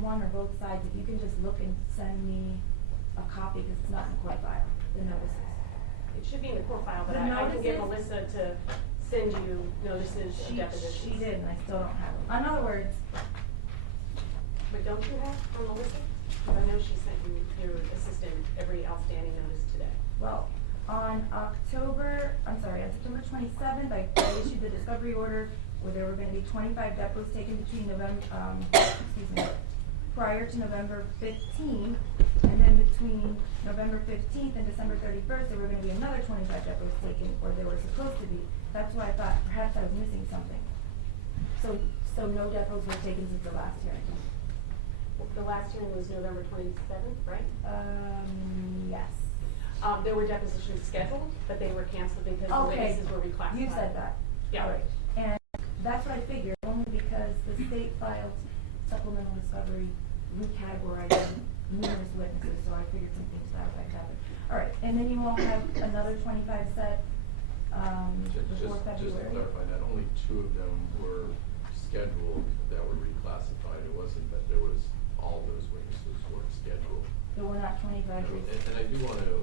one or both sides, if you can just look and send me a copy, because it's not in the court file, the notices. It should be in the court file, but The I can get notices? Melissa to send you notices of depositions. She did, and I still don't have them. In other words, But don't you have from Melissa? Because I know she sent you, your assistant, every outstanding notice today. well, on September 27th, I issued the discovery order where there were gonna be 25 depots taken between prior to November 15th, and then between November 15th and December 31st, there were gonna be another 25 depots taken, or they were supposed to be. That's why I thought perhaps I was missing something. So no depots were taken since the last hearing? The last hearing was November 27th, right? Yes. There were depositions scheduled, but they were canceled because the Okay, witnesses were reclassified. you said that. Yeah. All right. And that's what I figured, only because the state filed supplemental discovery recategorizing numerous witnesses, so I figured something to that effect happened. All right, and then you won't have another 25 set, before Just to February? clarify that, only 2 of them were scheduled that were reclassified. It wasn't that there was, all those witnesses weren't scheduled. There were not 25 And I do want to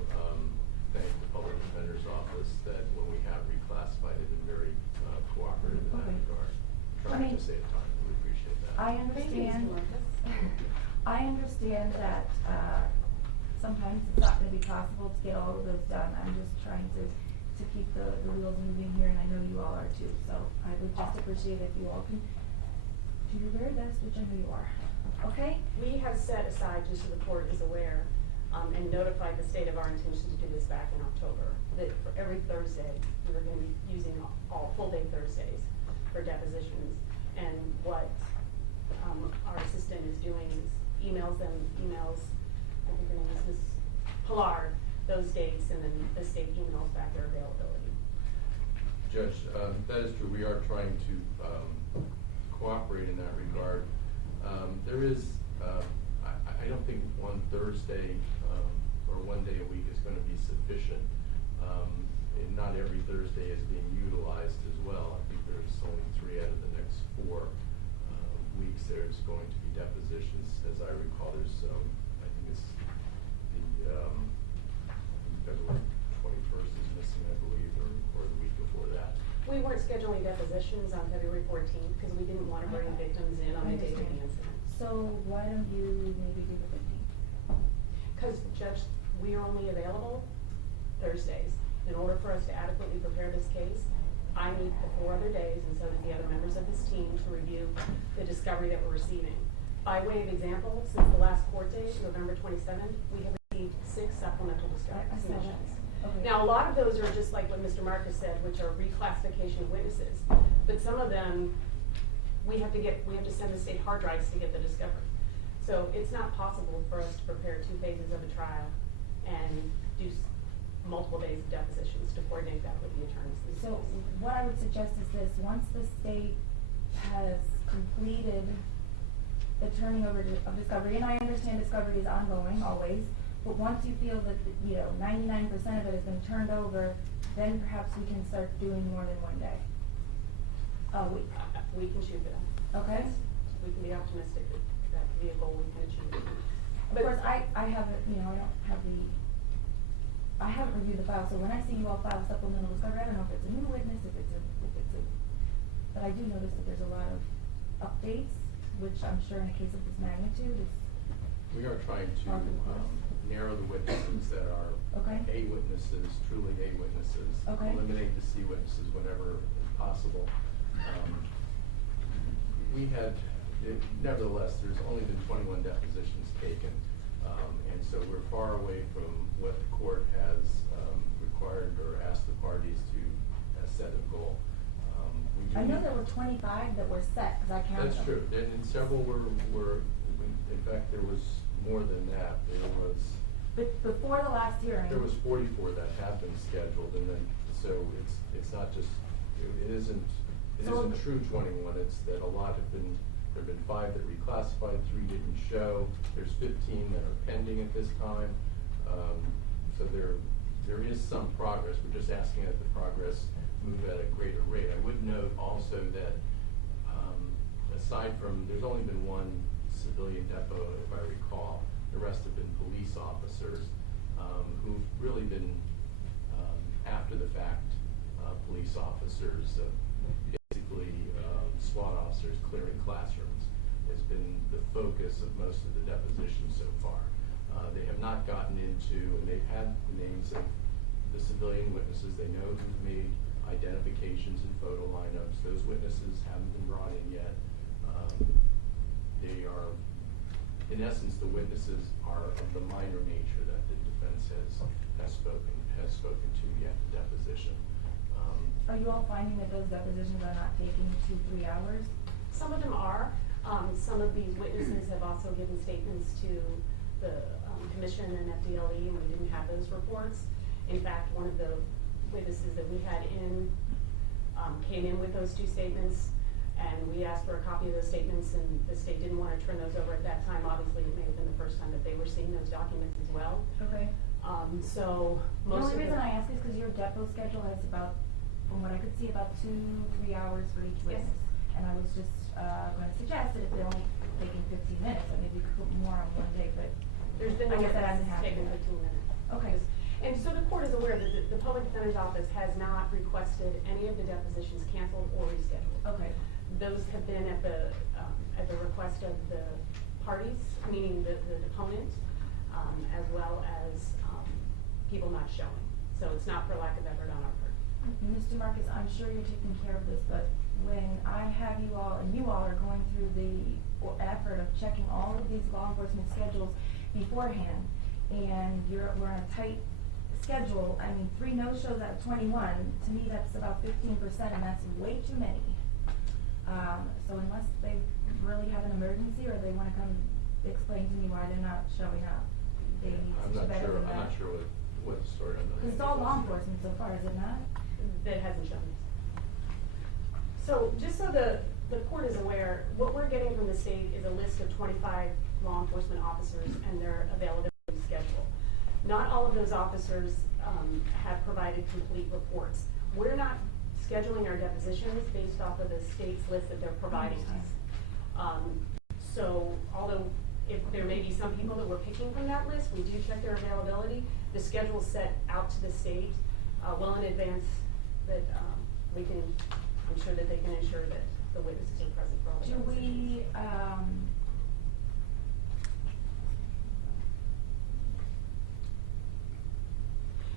thank the Public Defender's Office that when we have reclassified, they've been very cooperative in that Okay. regard. I Trying mean, to save time, we appreciate that. I understand, I understand that, sometimes it's not gonna be possible to get all of those done. I'm just trying to keep the wheels moving here, and I know you all are too. So I would just appreciate if you all can do your very best, which I know you are. Okay? We have set aside, just so the court is aware, and notified the state of our intention to do this back in October, that for every Thursday, we were gonna be using all full-day Thursdays for depositions. And what our assistant is doing is emails, I think her name is Ms. Pilar, those dates, and then the state emails back their availability. Judge, that is true. We are trying to cooperate in that regard. There is, I don't think one Thursday or one day a week is going to be sufficient. And not every Thursday is being utilized as well. I think there's only 3 out of the next 4 weeks there's going to be depositions. As I recall, there's, I think it's the February 21st is missing, I believe, or the week before that. We weren't scheduling depositions on February 14th because we didn't want to bring victims in on the date of the incident. So why don't you maybe do the 15th? Because, Judge, we are only available Thursdays. In order for us to adequately prepare this case, I need the 4 other days, and so do the other members of this team, to review the discovery that we're receiving. By way of example, since the last court date, November 27th, we have received 6 supplemental discovery I saw that. submissions. Okay. Now, a lot of those are just like what Mr. Marcus said, which are reclassification of witnesses. But some of them, we have to send the state hard drives to get the discovery. So it's not possible for us to prepare 2 phases of a trial and do multiple days of depositions to coordinate that with the attorneys. So what I would suggest is this: once the state has completed the turning over of discovery, and I understand discovery is ongoing always, but once you feel that 99% of it has been turned over, then perhaps we can start doing more than 1 day a week. We can shoot for that. Okay. We can be optimistic that that could be a goal we can achieve. Of course, I haven't, I haven't reviewed the file, so when I see you all file supplemental discovery, I don't know if it's a new witness, but I do notice that there's a lot of updates, which I'm sure in a case of this magnitude is. We are trying to narrow the witnesses that are Okay. A witnesses, truly A witnesses. Okay. Eliminate the C witnesses whenever possible. We had, nevertheless, there's only been 21 depositions taken, and so we're far away from what the court has required or asked the parties to set a goal. I know there were 25 that were set, because I counted them. That's true, and several were, in fact, there was more than that. There was. But before the last hearing. There was 44 that have been scheduled, and then, so it's not just, it isn't true 21, it's that a lot have been, there have been 5 that reclassified, 3 didn't show, there's 15 that are pending at this time. So there is some progress. We're just asking that the progress move at a greater rate. I would note also that a aside from, there's only been one civilian depot, if I recall. The rest have been police officers who've really been after the fact police officers, basically SWAT officers clearing classrooms has been the focus of most of the depositions so far. They have not gotten into, and they've had the names of the civilian witnesses. They know who's made identifications and photo lineups. Those witnesses haven't been brought in yet. They are, in essence, the witnesses are of the minor nature that the defense has spoken to yet the deposition. Are you all finding that those depositions are not taking 2-3 hours? Some of them are. Some of these witnesses have also given statements to the commission and FDLE, and we didn't have those reports. In fact, one of the witnesses that we had in came in with those 2 statements, and we asked for a copy of those statements, and the state didn't want to turn those over at that time. Obviously, it may have been the first time that they were seeing those documents as well. Okay. So The most only of reason I ask is because your depot schedule has about, from what I could see, about 2-3 hours for each Yes. witness. And I was just going to suggest that if they're only taking 15 minutes, that maybe we could put more on one day, but there's been I no guess that hasn't witnesses taken happened. 15 minutes. Okay. And so the court is aware that the public defender's office has not requested any of the depositions canceled or rescheduled. Okay. Those have been at the request of the parties, meaning the deponent, as well as people not showing. So it's not for lack of effort on our part. Mr. Marcus, I'm sure you're taking care of this, but when I have you all, and you all are going through the effort of checking all of these law enforcement schedules beforehand, and we're on a tight schedule, I mean, 3 no-shows out of 21, to me that's about 15%, and that's way too many. So unless they really have an emergency or they want to come explain to me why they're not showing up, they need to do better than that. I'm not sure what the story on that. Because it's all law enforcement so far, is it not? That hasn't shown us. So just so the court is aware, what we're getting from the state is a list of 25 law enforcement officers and their availability schedule. Not all of those officers have provided complete reports. We're not scheduling our depositions based off of the state's list that they're providing us. So although if there may be some people that we're picking from that list, we do check their availability. The schedule is set out to the state well in advance that we can, I'm sure that they can ensure that the witnesses are present for all the Do depositions. we,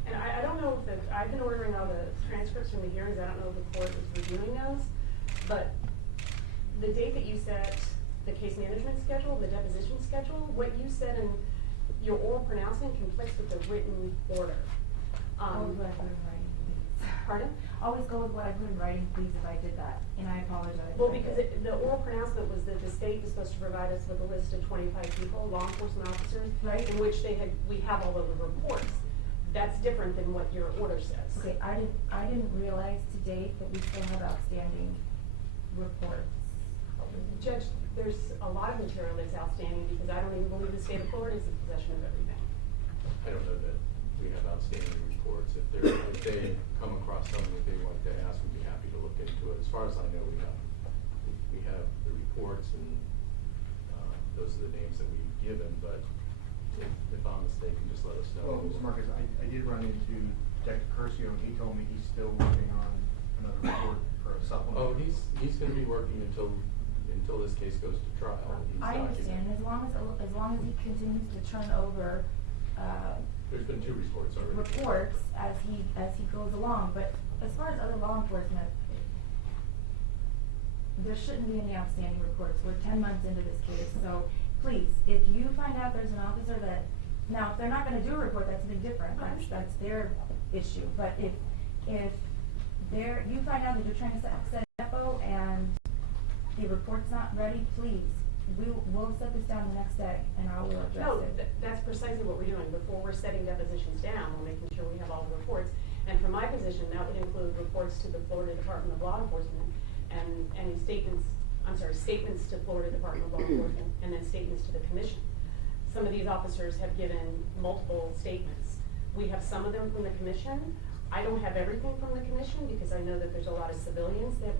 And I don't know if I've been ordering all the transcripts from the hearings. I don't know if the court was reviewing those, but the date that you set the case management schedule, the deposition schedule, what you said in your oral pronouncement conflicts with the written order. always what I put in writing, please. Pardon? Always go with what I put in writing, please, if I did that, and I apologize. Well, because the oral pronouncement was that the state was supposed to provide us with a list of 25 people, law enforcement officers, Right. in which we have all of the reports. That's different than what your order says. Okay, I didn't realize to date that we still have outstanding reports. Judge, there's a lot of material that's outstanding because I don't even believe the state of Florida is in possession of everything. I don't know that we have outstanding reports. If they come across something that they want to ask, we'd be happy to look into it. As far as I know, we have the reports, and those are the names that we've given, but if I'm mistaken, just let us know. Well, Mr. Marcus, I did run into Detective Curcio, and he told me he's still working on another report for a supplement. Oh, he's gonna be working until this case goes to trial. He's I understand, documenting. as long as he continues to turn over, There's been 2 reports already. reports as he goes along, but as far as other law enforcement, there shouldn't be any outstanding reports. We're 10 months into this case, so please, if you find out there's an officer that, now, if they're not gonna do a report, that's a bit different, that's their issue, but if you find out that you're trying to set a depot and the report's not ready, please, we'll set this down the next day, and I will address No, it. that's precisely what we're doing. Before we're setting depositions down, we're making sure we have all the reports. And from my position, that would include reports to the Florida Department of Law Enforcement and any statements to Florida Department of Law Enforcement, and then statements to the commission. Some of these officers have given multiple statements. We have some of them from the commission. I don't have everything from the commission because I know that there's a lot of civilians that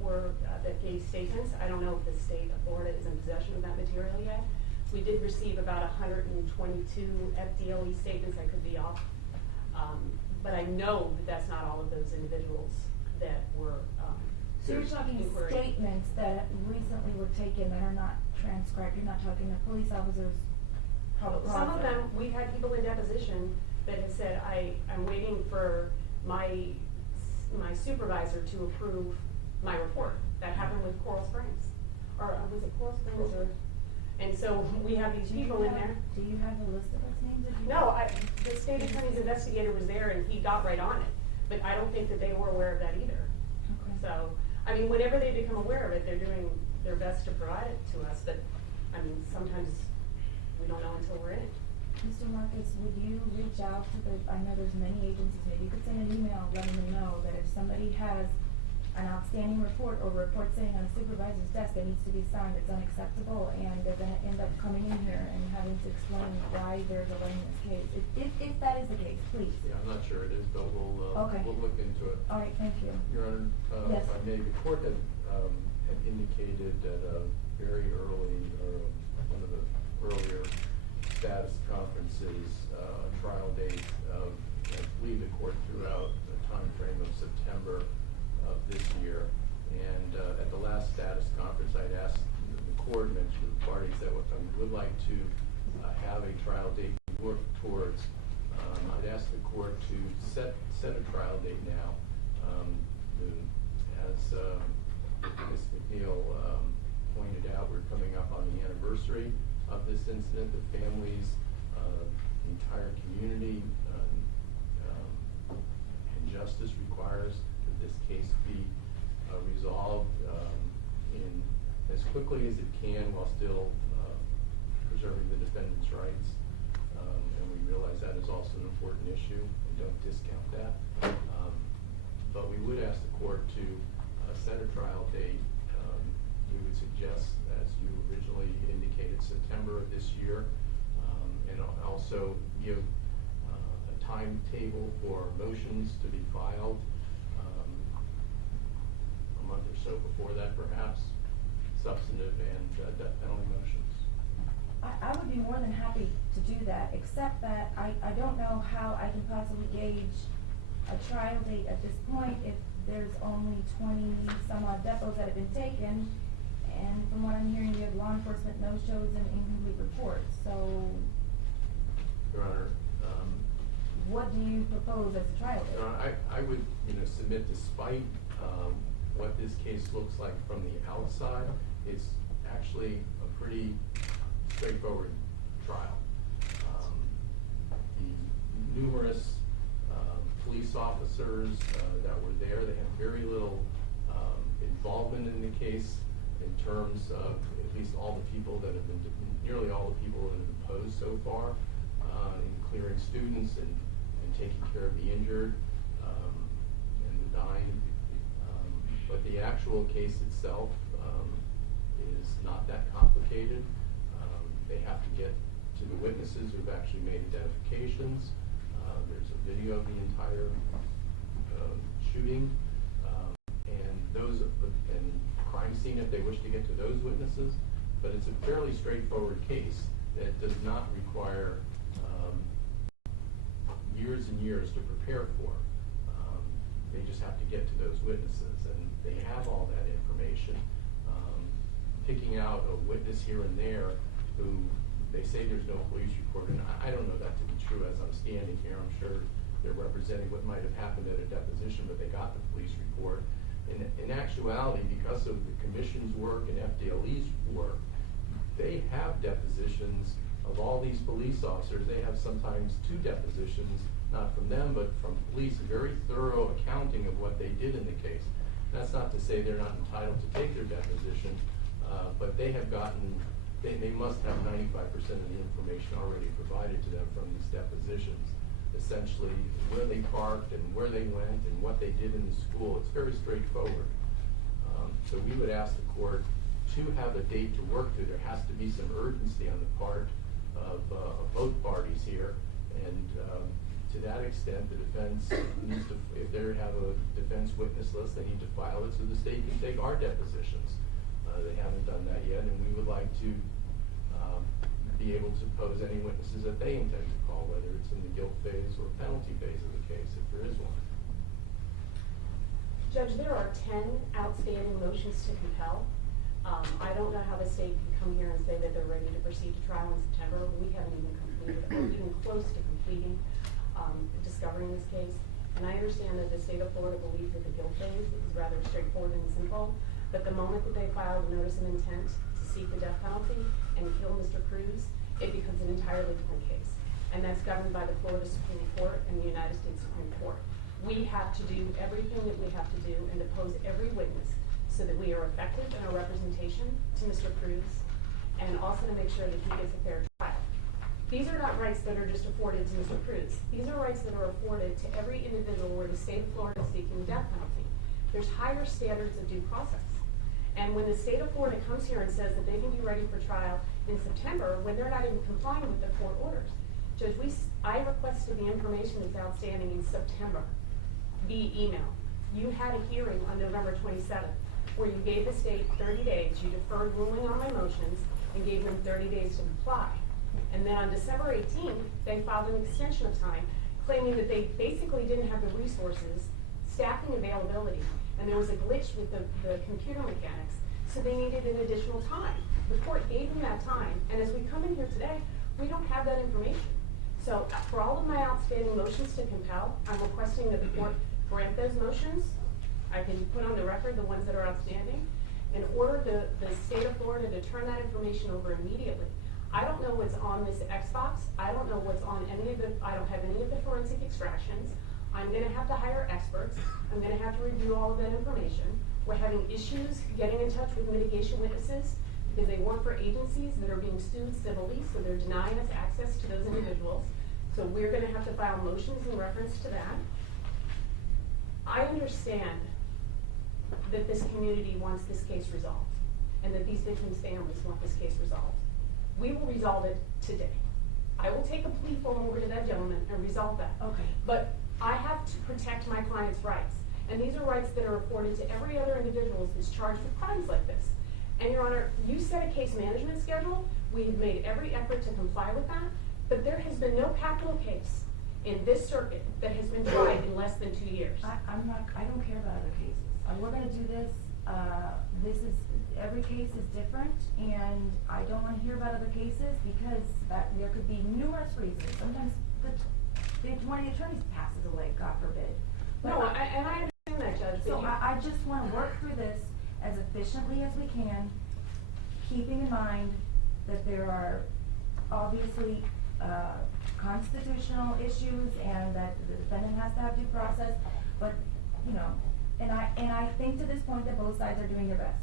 that gave statements. I don't know if the state of Florida is in possession of that material yet. We did receive about 122 FDLE statements. I could be off. But I know that that's not all of those individuals that were, So you're talking inquiry. statements that recently were taken that are not transcribed, you're not talking to police officers, public Some of officer. them, we've had people in deposition that have said, I'm waiting for my supervisor to approve my report. That happened with Coral Springs. Or was it Coral Springs or? And so we have these people in there. Do you have a list of those names? No, the state attorney's investigator was there and he got right on it. But I don't think that they were aware of that either. Okay. So, I mean, whenever they become aware of it, they're doing their best to provide it to us, but, I mean, sometimes we don't know until we're in it. Mr. Marcus, would you reach out to I know there's many agencies, maybe you could send an email letting them know that if somebody has an outstanding report or report sitting on a supervisor's desk that needs to be signed, it's unacceptable, and they're gonna end up coming in here and having to explain why they're delaying this case. If that is the case, please. Yeah, I'm not sure it is, but Okay. we'll look into it. All right, thank you. Your Honor, Yes. if I may, the court had indicated at a very early, one of the earlier status conferences, trial date of, I believe the court threw out the timeframe of September of this year. And at the last status conference, I'd asked the court, mentioned to the parties that if I would like to have a trial date to work towards, I'd ask the court to set a trial date now. As Ms. McNeil pointed out, we're coming up on the anniversary of this incident. The families, the entire community, and justice requires that this case be resolved in as quickly as it can while still preserving the defendant's rights. And we realize that is also an important issue. We don't discount that. But we would ask the court to set a trial date. We would suggest, as you originally indicated, September of this year, and also give a timetable for motions to be filed a month or so before that, perhaps, substantive and death penalty motions. I would be more than happy to do that, except that I don't know how I can possibly gauge a trial date at this point if there's only 20 some odd depots that have been taken, and from what I'm hearing, you have law enforcement no-shows and incomplete reports, so Your Honor, what do you propose as a trial date? Your Honor, I would, submit despite what this case looks like from the outside, it's actually a pretty straightforward trial. The numerous police officers that were there, they had very little involvement in the case in terms of at least all the people that have been, nearly all the people that have been deposed so far, in clearing students and taking care of the injured and the dying. But the actual case itself is not that complicated. They have to get to the witnesses who've actually made identifications. There's a video of the entire shooting, and crime scene if they wish to get to those witnesses. But it's a fairly straightforward case that does not require years and years to prepare for. They just have to get to those witnesses, and they have all that information. Picking out a witness here and there who they say there's no police report, and I don't know that to be true as I'm standing here. I'm sure they're representing what might have happened at a deposition, but they got the police report. In actuality, because of the commission's work and FDLE's work, they have depositions of all these police officers. They have sometimes 2 depositions, not from them, but from police, a very thorough accounting of what they did in the case. That's not to say they're not entitled to take their deposition, but they have gotten, they must have 95% of the information already provided to them from these depositions. Essentially, where they parked and where they went and what they did in the school. It's very straightforward. So we would ask the court to have a date to work to. There has to be some urgency on the part of both parties here, and to that extent, the defense needs to, if they have a defense witness list, they need to file it so the state can take our depositions. They haven't done that yet, and we would like to be able to pose any witnesses that they intend to call, whether it's in the guilt phase or penalty phase of the case, if there is one. Judge, there are 10 outstanding motions to compel. I don't know how the state can come here and say that they're ready to proceed to trial in September. We haven't even completed, or even close to completing discovery in this case. And I understand that the state of Florida believes that the guilt phase is rather straightforward and simple, but the moment that they file a notice of intent to seek the death penalty and kill Mr. Cruz, it becomes an entirely different case. And that's governed by the Florida Supreme Court and the United States Supreme Court. We have to do everything that we have to do and depose every witness so that we are effective in our representation to Mr. Cruz, and also to make sure that he gets a fair trial. These are not rights that are just afforded to Mr. Cruz. These are rights that are afforded to every individual where the state of Florida is seeking the death penalty. There's higher standards of due process. And when the state of Florida comes here and says that they can be ready for trial in September, when they're not even complying with the court orders, Judge, I requested the information that's outstanding in September via email. You had a hearing on November 27th where you gave the state 30 days. You deferred ruling on my motions and gave them 30 days to comply. And then on December 18th, they filed an extension of time claiming that they basically didn't have the resources, staffing availability, and there was a glitch with the computer mechanics, so they needed an additional time. The court gave them that time, and as we come in here today, we don't have that information. So for all of my outstanding motions to compel, I'm requesting that the court grant those motions. I can put on the record the ones that are outstanding, and order the state of Florida to turn that information over immediately. I don't know what's on this Xbox. I don't know what's on I don't have any of the forensic extractions. I'm gonna have to hire experts. I'm gonna have to review all of that information. We're having issues getting in touch with mitigation witnesses because they work for agencies that are being sued civilly, so they're denying us access to those individuals. So we're gonna have to file motions in reference to that. I understand that this community wants this case resolved and that these victims' families want this case resolved. We will resolve it today. I will take a plea form over to that gentleman and resolve that. Okay. But I have to protect my client's rights. And these are rights that are afforded to every other individual who's charged with crimes like this. And Your Honor, you set a case management schedule. We have made every effort to comply with that. But there has been no capital case in this circuit that has been tried in less than 2 years. I don't care about other cases. We're gonna do this. Every case is different, and I don't wanna hear about other cases because there could be numerous reasons. Sometimes one of the attorneys passes away, God forbid. No, and I understand that, Judge. So I just wanna work through this as efficiently as we can, keeping in mind that there are obviously constitutional issues and that the defendant has to have due process, but, you know, and I think to this point that both sides are doing their best.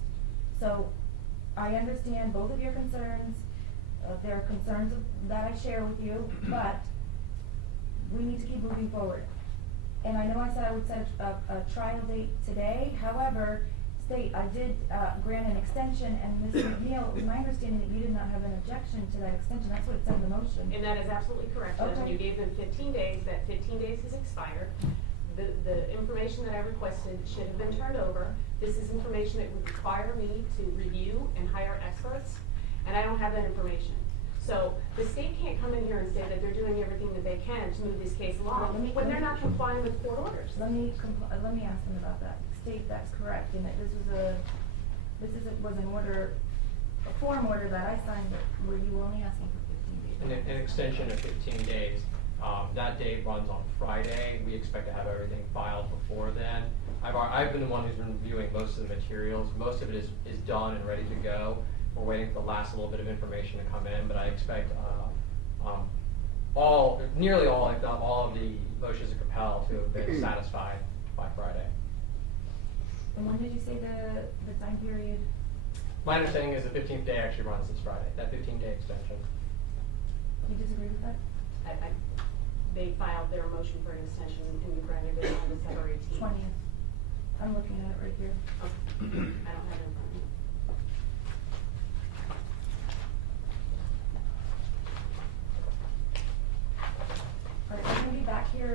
So I understand both of your concerns. There are concerns that I share with you, but we need to keep moving forward. And I know I said I would set a trial date today. However, State, I did grant an extension, and Ms. McNeil, it was my understanding that you did not have an objection to that extension. That's what it said in the motion. And that is absolutely correct, Judge. Okay. You gave them 15 days. That 15 days has expired. The information that I requested should have been turned over. This is information that would require me to review and hire experts, and I don't have that information. So the state can't come in here and say that they're doing everything that they can to move this case along when they're not complying with court orders. Let me ask them about that. State, that's correct, and that this was an order, a form order that I signed, but were you only asking for 15 days? An extension of 15 days. That date runs on Friday. We expect to have everything filed before then. I've been the one who's been reviewing most of the materials. Most of it is done and ready to go. We're waiting for the last little bit of information to come in, but I expect nearly all, if not all, of the motions to compel to have been satisfied by Friday. And when did you say the time period? My understanding is the 15th day actually runs this Friday, that 15-day extension. You disagree with that? They filed their motion for an extension and we granted it on December 18th. 20th. I'm looking at it right here. Okay. I don't have it in front of me. All right, we're gonna be back here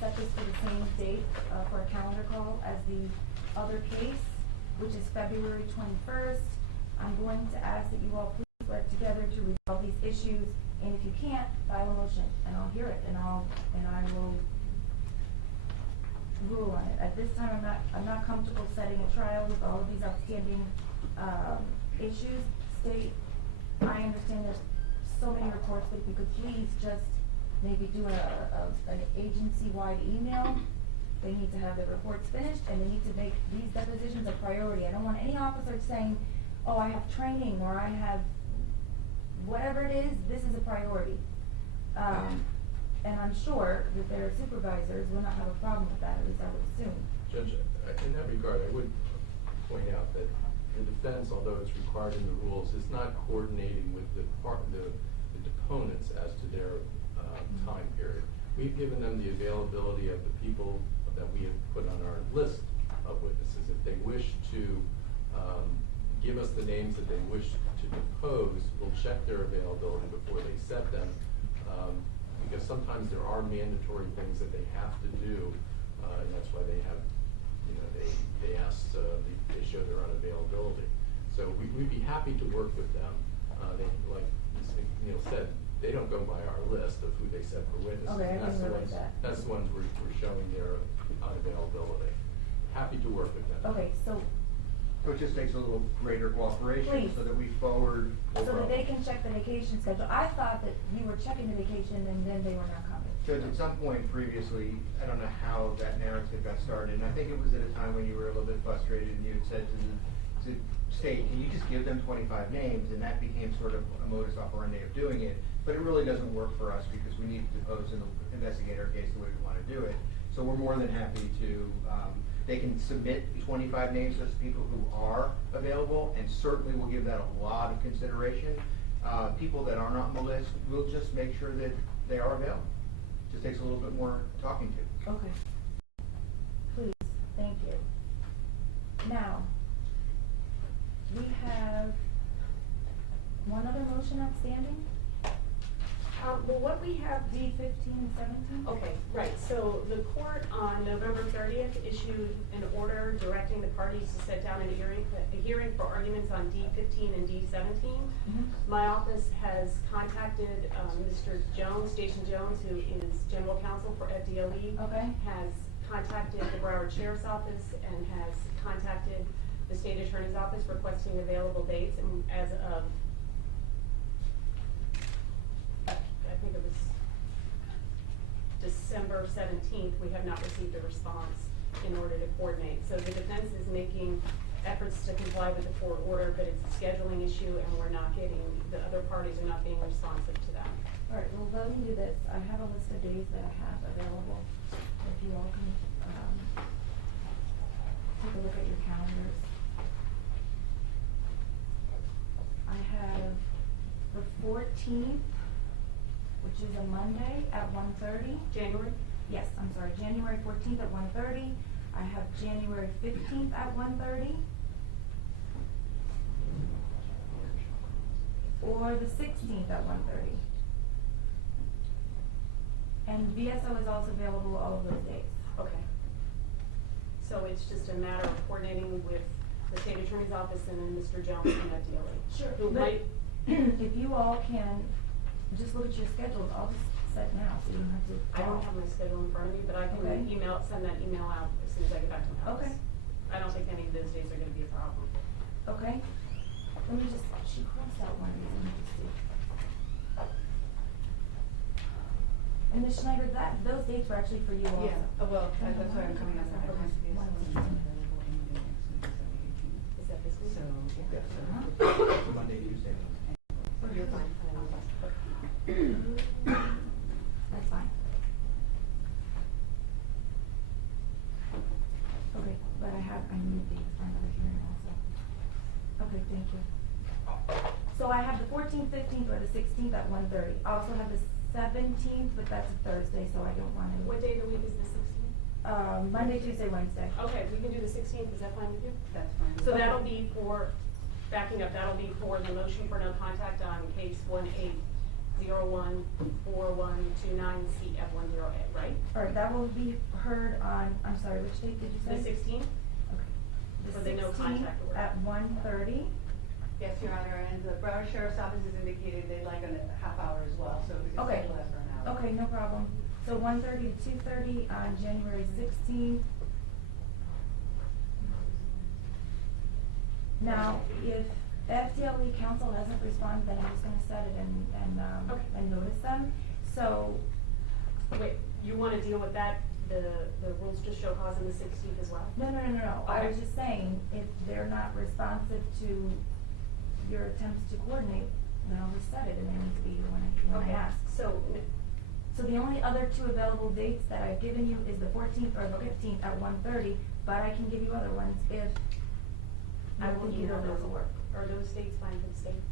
set this for the same date, for a calendar call as the other case, which is February 21st. I'm going to ask that you all please work together to resolve these issues, and if you can't, file a motion, and I'll hear it, and I will rule on it. At this time, I'm not comfortable setting a trial with all of these outstanding, issues. State, I understand there's so many reports, but if you could please just maybe do an agency-wide email. They need to have their reports finished, and they need to make these depositions a priority. I don't want any officer saying, oh, I have training, or I have, whatever it is, this is a priority. And I'm sure that their supervisors will not have a problem with that, at least I would assume. Judge, in that regard, I would point out that the defense, although it's required in the rules, is not coordinating with the deponents as to their time period. We've given them the availability of the people that we have put on our list of witnesses. If they wish to give us the names that they wish to depose, we'll check their availability before they set them. Because sometimes there are mandatory things that they have to do, and that's why they have, they ask, they show their unavailability. So we'd be happy to work with them. They, like Ms. McNeil said, they don't go by our list of who they set for witnesses. Okay, I That's didn't the realize ones- that. That's the ones we're showing their unavailability. Happy to work with them. Okay, so So it just takes a little greater cooperation Please. so that we forward. so that they can check the vacation schedule. I thought that you were checking the vacation and then they were not coming. Judge, at some point previously, I don't know how that narrative got started, and I think it was at a time when you were a little bit frustrated and you had said to state, can you just give them 25 names? And that became sort of a modus operandi of doing it. But it really doesn't work for us because we need to depose and investigate our case the way we want to do it. So we're more than happy to, they can submit 25 names as people who are available, and certainly we'll give that a lot of consideration. People that are not on the list, we'll just make sure that they are available. Just takes a little bit more talking to. Okay. Please, thank you. Now, we have one other motion outstanding, Well, what we have, D 15 and 17? okay, right, so the court on November 30th issued an order directing the parties to set down a hearing for arguments on D 15 and D 17. Mhm. My office has contacted Mr. Jones, Station Jones, who is general counsel for FDLE. Okay. Has contacted the Broward Sheriff's Office and has contacted the State Attorney's Office requesting available dates, and as of, I think it was December 17th, we have not received a response in order to coordinate. So the defense is making efforts to comply with the court order, but it's a scheduling issue and we're not getting, the other parties are not being responsive to that. All right, well, let me do this. I have a list of days that I have available. If you all can, take a look at your calendars. I have the 14th, which is a Monday at 1:30. January? Yes, I'm sorry, January 14th at 1:30. I have January 15th at 1:30. Or the 16th at 1:30. And VSO is also available all of those days. Okay. So it's just a matter of coordinating with the State Attorney's Office and then Mr. Jones from FDLE. Sure. Who But might, if you all can just look at your schedules, I'll just set now, so you don't have to. I don't have my schedule in front of me, but I can Okay. send that email out as soon as I get back to my office. Okay. I don't think any of those days are gonna be a problem. Okay, let me just, she crossed out one of these, let me just see. And Ms. Schneider, those dates were actually for you also. Yeah, well, that's why I'm coming up with that. Okay. Is that this week? So, Yes. Uh-huh. Monday, Tuesday. You're fine. That's fine. Okay, but I need dates for another hearing also. Okay, thank you. So I have the 14th, 15th, or the 16th at 1:30. I also have the 17th, but that's a Thursday, so I don't want to. What day of the week is the 16th? Monday, Tuesday, Wednesday. Okay, we can do the 16th, is that fine with you? that's fine. So that'll be for, backing up, that'll be for the motion for no contact on case 014129CF10A, right? All right, that will be heard on, I'm sorry, which date did you say? The 16th? Okay. For the no The 16th contact order. at 1:30. Yes, Your Honor, and the Broward Sheriff's Office has indicated they'd like a half hour as well, so we can Okay. schedule that for an hour. Okay, no problem. So 1:30 to 2:30 on January 16th. Now, if FDLE council hasn't responded, then I'm just gonna set it Okay. and notice them. So, Wait, you wanna deal with that, the rules to show cause on the 16th as well? no. I was Okay. just saying, if they're not responsive to your attempts to coordinate, then I'll just set it and they need to be when I Okay, ask. so, So the only other two available dates that I've given you is the 14th or the 15th at 1:30, but I can give you other ones if I you will think email either of those those. will work. Are those dates fine for the state?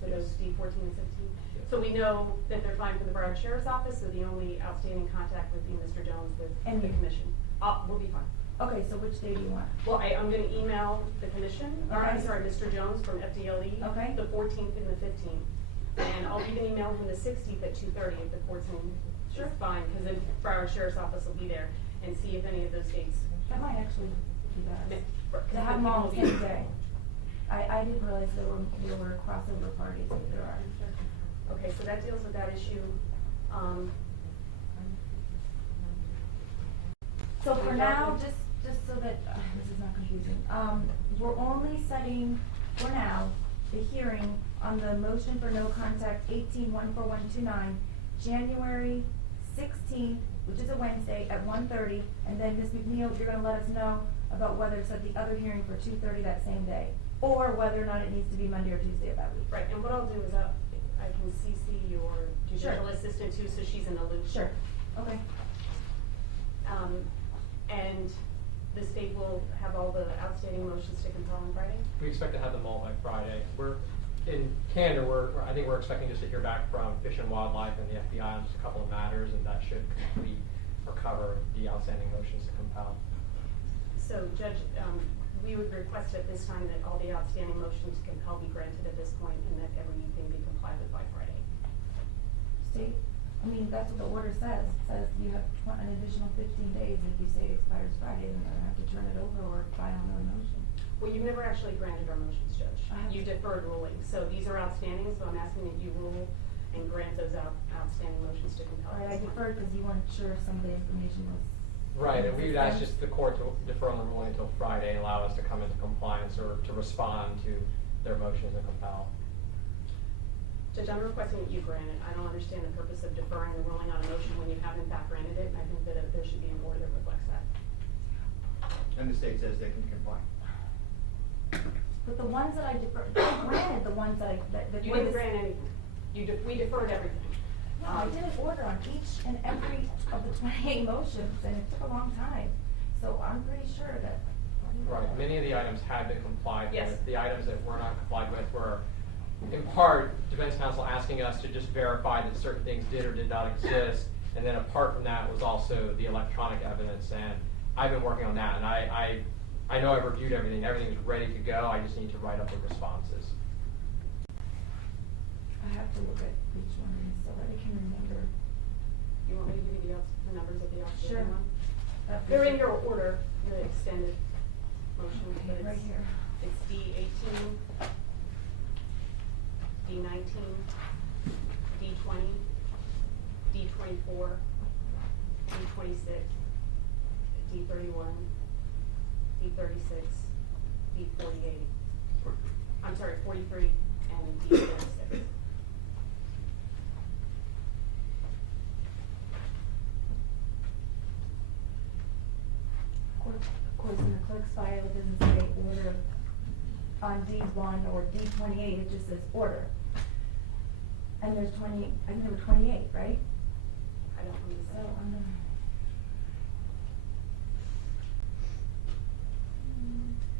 For those Yes. D14 and 15? Yes. So we know that they're fine for the Broward Sheriff's Office, so the only outstanding contact would be Mr. Jones with And the you. commission. We'll be fine. Okay, so which day do you want? Well, I'm gonna email the commission, or I'm Okay. sorry, Mr. Jones from FDLE. Okay. The 14th and the 15th. And I'll even email him the 16th at 2:30 if the court's in, Sure. it's fine, because the Broward Sheriff's Office will be there, and see if any of those dates. That might actually be Yeah, best. because To have them all on the people same will be- day. I didn't realize there were crossover parties, but there are. Okay, so that deals with that issue. So for now, just so that, this is not confusing, we're only setting, for now, the hearing on the motion for no contact 18-14129, January 16th, which is a Wednesday, at 1:30, and then Ms. McNeil, you're gonna let us know about whether to set the other hearing for 2:30 that same day, or whether or not it needs to be Monday or Tuesday of that week. Right, and what I'll do is I can CC your judicial Sure. assistant too, so she's in the loop. Sure, okay. And the state will have all the outstanding motions to compel on Friday? We expect to have them all by Friday. In candor, I think we're expecting just to hear back from Fish and Wildlife and the FBI on just a couple of matters, and that should complete or cover the outstanding motions to compel. So Judge, we would request at this time that all the outstanding motions to compel be granted at this point and that everything be complied with by Friday. State, I mean, that's what the order says. It says you have an additional 15 days. If you say it expires Friday, then you're gonna have to turn it over or file another motion. Well, you've never actually granted our motions, Judge. I have You to. deferred ruling, so these are outstanding, so I'm asking that you rule and grant those outstanding motions to compel. All right, I at this deferred point. because you weren't sure some of the information was. Right, and we would ask existence. just the court to defer on the ruling until Friday and allow us to come into compliance or to respond to their motions and compel. Judge, I'm requesting that you grant it. I don't understand the purpose of deferring the ruling on a motion when you have in fact granted it, and I think that there should be an order that reflects that. And the state says they can comply. But the ones that I deferred, I granted the ones that You didn't grant anything. We deferred everything. No, I did an order on each and every of the 28 motions, and it took a long time. So I'm pretty sure that. Right, many of the items had been complied with. Yes. The items that were not complied with were, in part, defense counsel asking us to just verify that certain things did or did not exist. And then apart from that was also the electronic evidence, and I've been working on that, and I know I've reviewed everything. Everything's ready to go. I just need to write up the responses. I have to look at each one so that I can remember. You want me to give you the numbers of the Sure. outstanding one? That'd be They're in good. your order, the extended motion, Okay, but right it's, here. it's D18, D19, D20, D24, D26, D31, D36, D48. I'm sorry, 43, and D46. Of course, in the clerk's file, it doesn't say order on D1 or D28, it just says order. And there's 20, I think there were 28, right? I don't believe So so. I'm gonna.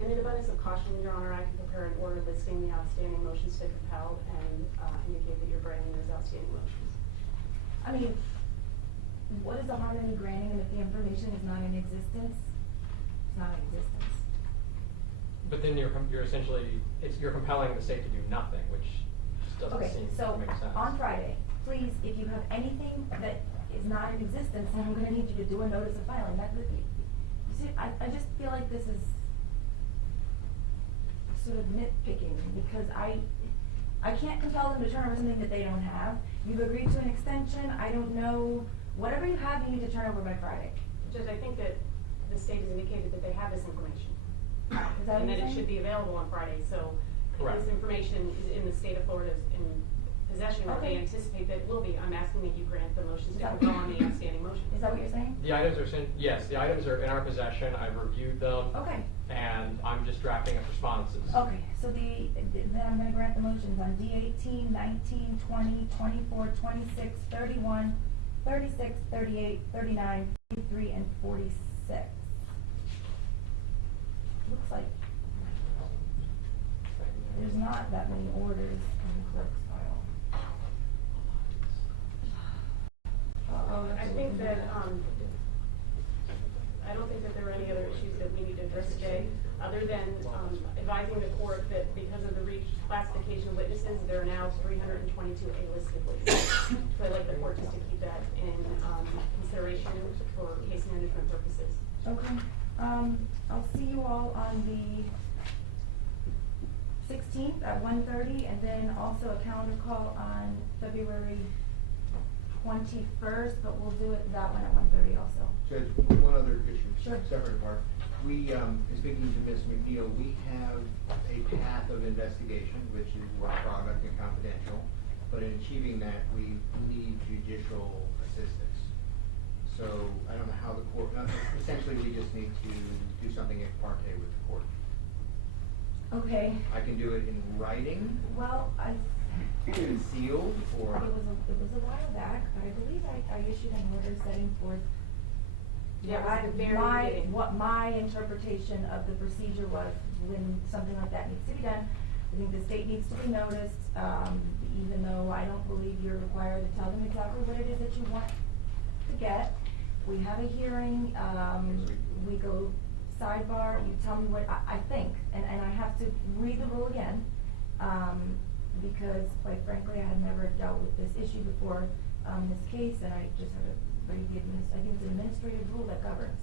In the abundance of caution, Your Honor, I can prepare an order listing the outstanding motions to compel and indicate that you're granting those outstanding motions. I mean, what is the harm in me granting them if the information is not in existence? It's not in existence. But then you're essentially, you're compelling the state to do nothing, which just doesn't Okay, seem so to make sense. on Friday, please, if you have anything that is not in existence, then I'm gonna need you to do a notice of filing. You see, I just feel like this is sort of nitpicking, because I can't compel them to turn over something that they don't have. You've agreed to an extension, I don't know, whatever you have, you need to turn over by Friday. Judge, I think that the state has indicated that they have this information. Is that what And you're that it saying? should be available on Friday, so if Correct. this information is in the state of Florida's in possession, or they Okay. anticipate that it will be, I'm asking that you grant the motions Is to that- withdraw on the outstanding motion. Is that what you're saying? The items are yes, the items are in our possession, I've reviewed them. Okay. And I'm just drafting up responses. Okay, so then I'm gonna grant the motions on D 18, 19, 20, 24, 26, 31, 36, 38, 39, 43, and 46. Looks like there's not that many orders in the clerk's file. I think that, I don't think that there are any other issues that we need to address today, other than, advising the court that because of the reclassification of witnesses, there are now 322 A-listed witnesses. So I'd like the court just to keep that in, consideration for case management purposes. Okay, I'll see you all on the 16th at 1:30, and then also a calendar call on February 21st, but we'll do it, that one at 1:30 also. Judge, one other issue, Sure. separate part. We, speaking to Ms. McNeil, we have a path of investigation, which is work product and confidential, but in achieving that, we need judicial assistance. So I don't know how the court, essentially, we just need to do something ex parte with the court. Okay, I can do it in writing, well, sealed, or. It was a while back, but I believe I issued an order setting forth Yeah, it was at the very beginning. what my interpretation of the procedure was when something like that needs to be done. I think the state needs to be noticed, even though I don't believe you're required to tell them exactly what it is that you want to get. We have a hearing, we go sidebar, you tell me what I think, and I have to read the rule again, because quite frankly, I had never dealt with this issue before, this case, and I just had to read the I think it's an administrative rule that governs.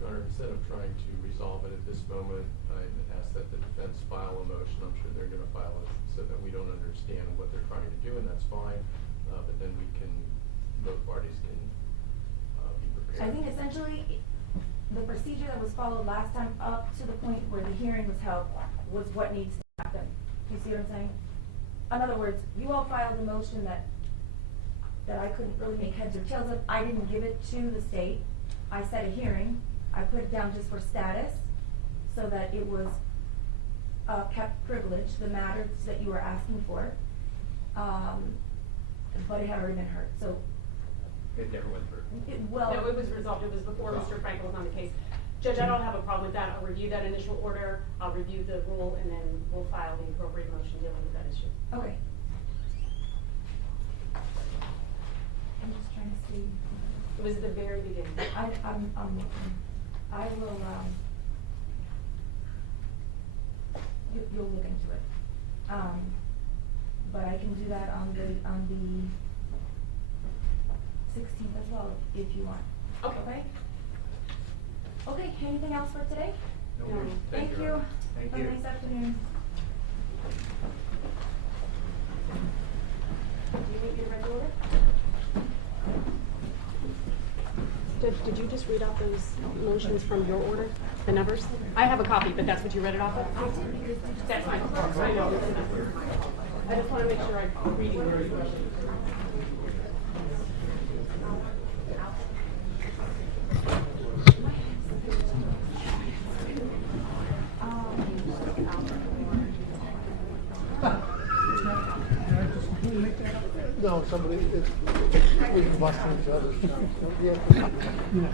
Your Honor, instead of trying to resolve it at this moment, I ask that the defense file a motion. I'm sure they're gonna file it so that we don't understand what they're trying to do, and that's fine. But then we can, both parties can, be prepared. I think essentially, the procedure that was followed last time up to the point where the hearing was held was what needs to happen. Do you see what I'm saying? In other words, you all filed a motion that I couldn't really make heads or tails of. I didn't give it to the state. I set a hearing. I put it down just for status, so that it was, kept privileged, the matters that you were asking for. But it had already been heard, so. It never went through. Well. No, it was resolved, it was before Mr. Frankel was on the case. Judge, I don't have a problem with that, I'll review that initial order, I'll review the rule, and then we'll file the appropriate motion dealing with that issue. Okay. I'm just trying to see. It was at the very beginning. I'm looking. I will, you'll look into it. But I can do that on the 16th as well, if you want. Okay. Okay, anything else for today? No No. worries. Thank you. Thank Have a you. nice afternoon. Do you need your red order? Judge, did you just read out those motions from your order, the numbers? I have a copy, but that's what you read it off of? I did, because That's fine. I know. I just want to make sure I'm reading the resolution. No, somebody, we can bust each other. Yeah.